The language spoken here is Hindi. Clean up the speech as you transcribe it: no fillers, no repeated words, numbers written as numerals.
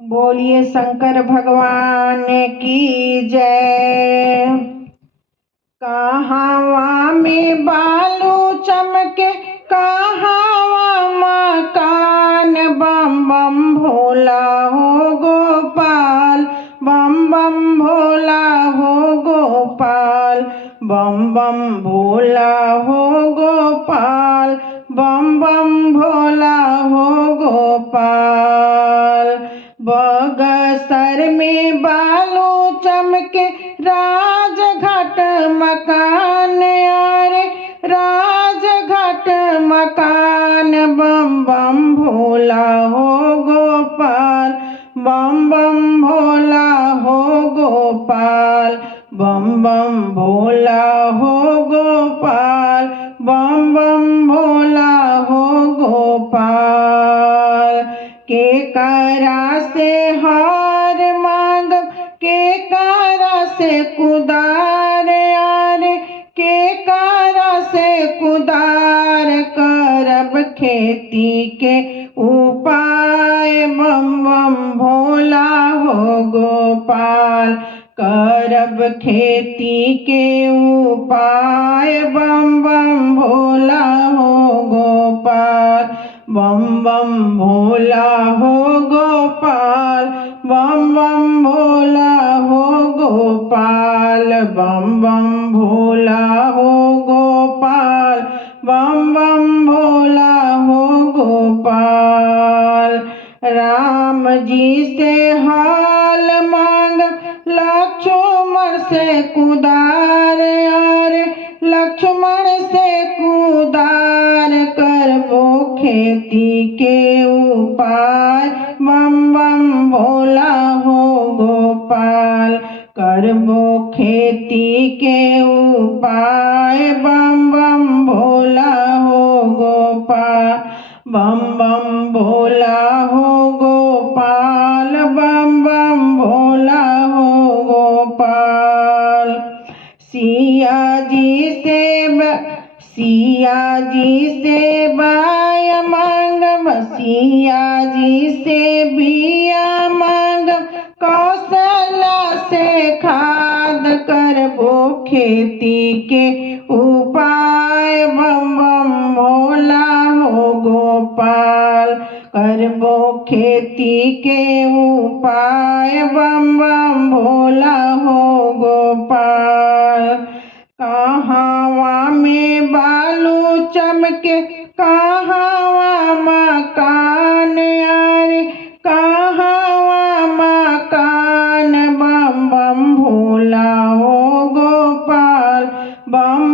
बोलिए शंकर भगवान की जय। कहावा में बालू चमके, कहावा मकान, बम बम भोला हो गोपाल, बम बम भोला हो गोपाल, बम बम भोला हो गोपाल, बम बम भोला हो गोपाल। बगसर में बालू चमके, राजघाट मकान, यारे राजघाट मकान, बम बम भोला हो गोपाल, बम बम भोला हो गोपाल, बम बम भोला हो गोपाल, बम बम भोला हो गोपाल। के करा से हार मांग, के करा से कुदार, यारे के करा से कुदार, करब खेती के उपाय, बम बम भोला हो गोपाल, करब खेती के उपाय, बम बम भोला हो गोपाल, बम बम भोला हो गोपाल, बम बम भोला हो गोपाल, बम बम भोला हो गोपाल, बम बम भोला हो गोपाल। राम जी से हाल मांग, लक्ष्मण से कुदार, यारे लक्ष्मण से कुदार, करबो खेती के उपाय, बम बम भोला हो गोपाल, करबो खेती के उपाय, बम बम भोला हो गोपाल, बम बम भोला हो गोपाल, बम बम भोला हो गोपाल। सिया जी से बाया मांगब, सिया जी से बिया मांगब, कौशल्या से खाद, करबो खेती के उपाय, बम बम भोला हो गोपाल, करबो खेती के उपाय, बम बम भोला हो गोपाल। कहावा में बालू चमके, कहावा मकान, यारे कहावा मकान, बम बम भोला हो गोपाल, बम